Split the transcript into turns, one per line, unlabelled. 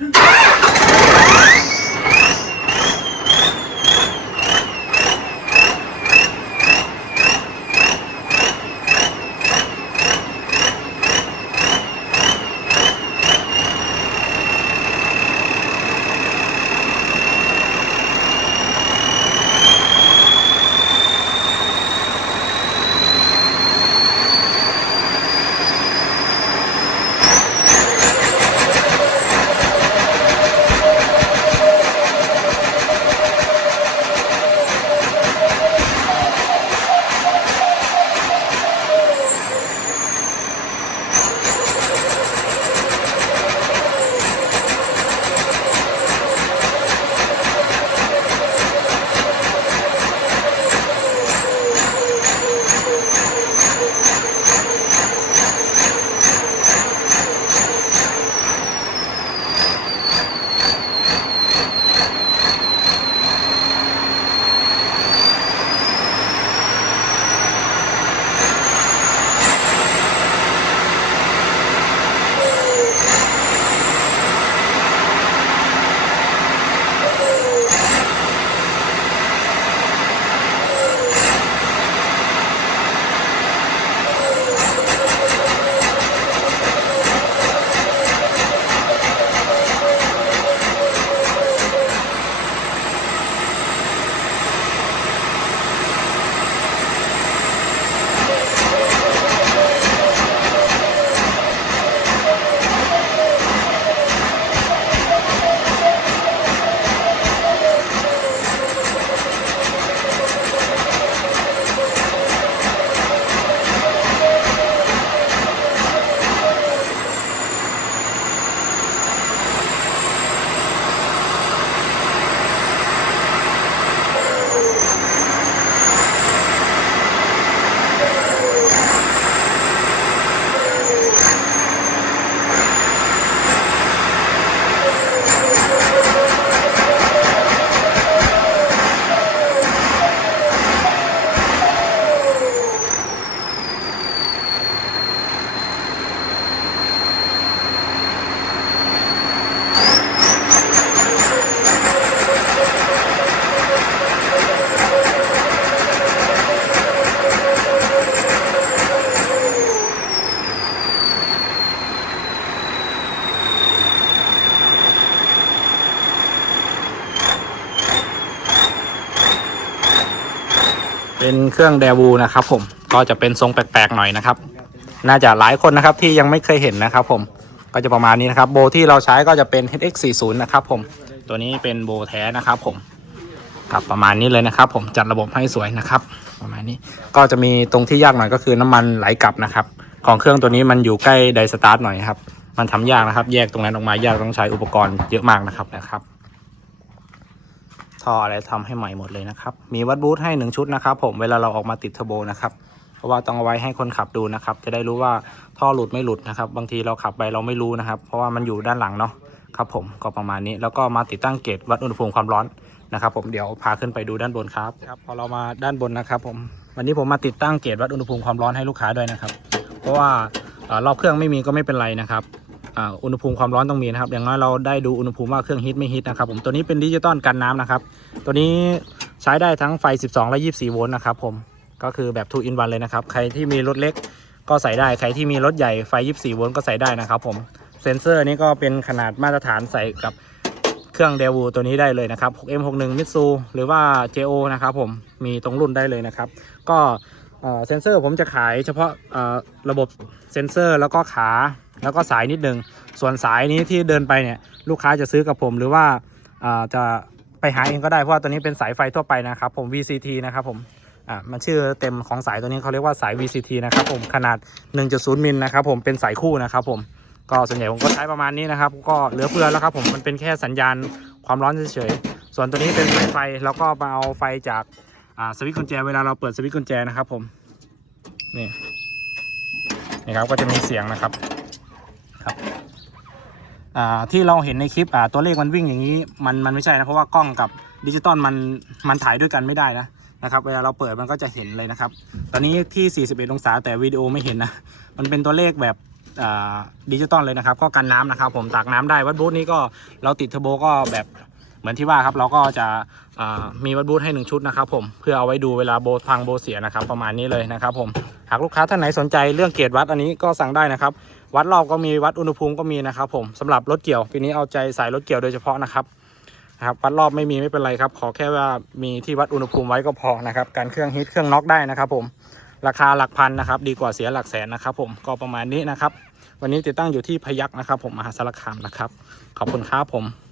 Ah! เป็นเครื่องเดวูนะครับ ผมก็จะเป็นทรงแปลกๆหน่อยนะครับ น่าจะหลายคนนะครับที่ยังไม่เคยเห็นนะครับ ผมก็จะประมาณนี้นะครับ โบที่เราใช้ก็จะเป็น HX40 นะครับ ผมตัวนี้เป็นโบแท้นะครับ ผมครับประมาณนี้เลยนะครับ ผมจัดระบบให้สวยนะครับ ประมาณนี้ก็จะมีตรงที่ยากหน่อยก็คือน้ำมันไหลกลับนะครับ ของเครื่องตัวนี้มันอยู่ใกล้ไดสตาร์ทหน่อยครับมันทำยากนะครับ แยกตรงนั้นออกมายากต้องใช้อุปกรณ์เยอะมากนะครับนะครับ ท่ออะไรทำให้ใหม่หมดเลยนะครับ มีวัดบูทให้หนึ่งชุดนะครับ ผมเวลาเราออกมาติดเทอร์โบนะครับเพราะว่าต้องเอาไว้ให้คนขับดูนะครับ จะได้รู้ว่าท่อหลุดไม่หลุดนะครับ บางทีเราขับไปเราไม่รู้นะครับ เพราะว่ามันอยู่ด้านหลังเนาะครับผมก็ประมาณนี้แล้วก็มาติดตั้งเกจวัดอุณหภูมิความร้อนนะครับ ผมเดี๋ยวพาขึ้นไปดูด้านบนครับครับพอเรามาด้านบนนะครับผมวันนี้ผมมาติดตั้งเกจวัดอุณหภูมิความร้อนให้ลูกค้าด้วยนะครับ เพราะว่าเอ่อรอบเครื่องไม่มีก็ไม่เป็นไรนะครับ อุณหภูมิความร้อนต้องมีนะครับ อย่างน้อยเราได้ดูอุณหภูมิว่าเครื่องฮิตไม่ฮิตนะครับผมตัวนี้เป็นดิจิตอลกันน้ำนะครับ ตัวนี้ใช้ได้ทั้งไฟ 12 และ 24 โวลต์นะครับผมก็คือแบบ 2 in 1 เลยนะครับ ใครที่มีรถเล็กก็ใส่ได้ ใครที่มีรถใหญ่ไฟ 24 โวลต์ก็ใส่ได้นะครับผมเซ็นเซอร์นี้ก็เป็นขนาดมาตรฐานใส่กับเครื่องเดวูตัวนี้ได้เลยนะครับ 6M61 Mitsu หรือว่า JO นะครับผมมีตรงรุ่นได้เลยนะครับ ก็เซ็นเซอร์ผมจะขายเฉพาะระบบเซ็นเซอร์แล้วก็ขา แล้วก็สายนิดนึง ส่วนสายนี้ที่เดินไปเนี่ยลูกค้าจะซื้อกับผมหรือว่าจะไปหาเองก็ได้เพราะว่าตัวนี้เป็นสายไฟทั่วไปนะครับผม VCT นะครับผมอ่ามันชื่อเต็มของสายตัวนี้เขาเรียกว่าสาย VCT นะครับผมขนาด 1.0 มิลนะครับผมเป็นสายคู่นะครับผมก็ส่วนใหญ่ผมก็ใช้ประมาณนี้นะครับ ก็เหลือเฟือแล้วครับผมมันเป็นแค่สัญญาณความร้อนเฉยๆส่วนตัวนี้เป็นสายไฟแล้วก็มาเอาไฟจากอ่าสวิตช์กุญแจเวลาเราเปิดสวิตช์กุญแจนะครับผมนี่นี่ครับก็จะมีเสียงนะครับ อ่าที่เราเห็นในคลิปตัวเลขมันวิ่งอย่างนี้มันมันไม่ใช่นะเพราะว่ากล้องกับดิจิตอลมันมันถ่ายด้วยกันไม่ได้นะนะครับเวลาเราเปิดมันก็จะเห็นเลยนะครับ ตอนนี้ที่ 41 องศาแต่วิดีโอไม่เห็นนะ มันเป็นตัวเลขแบบดิจิตอลเลยนะครับ ก็กันน้ำนะครับ ผมตากน้ำได้วัดบูธนี้ก็เราติดเทอร์โบก็แบบเหมือนที่ว่าครับ เราก็จะมีวัดบูธให้หนึ่งชุดนะครับ ผมเพื่อเอาไว้ดูเวลาโบพังโบเสียนะครับ ประมาณนี้เลยนะครับ ผมหากลูกค้าท่านไหนสนใจเรื่องเกียรดวัดอันนี้ก็สั่งได้นะครับ วัดรอบก็มีวัดอุณหภูมิก็มีนะครับผมสำหรับรถเกี่ยวปีนี้เอาใจสายรถเกี่ยวโดยเฉพาะนะครับนะครับวัดรอบไม่มีไม่เป็นไรครับ ขอแค่ว่ามีที่วัดอุณหภูมิไว้ก็พอนะครับการเครื่องฮีทเครื่องน็อกได้นะครับ ผมราคาหลักพันนะครับดีกว่าเสียหลักแสนนะครับ ผมก็ประมาณนี้นะครับ วันนี้ติดตั้งอยู่ที่พยักนะครับ ผมมหาสารคามนะครับ ขอบคุณครับผม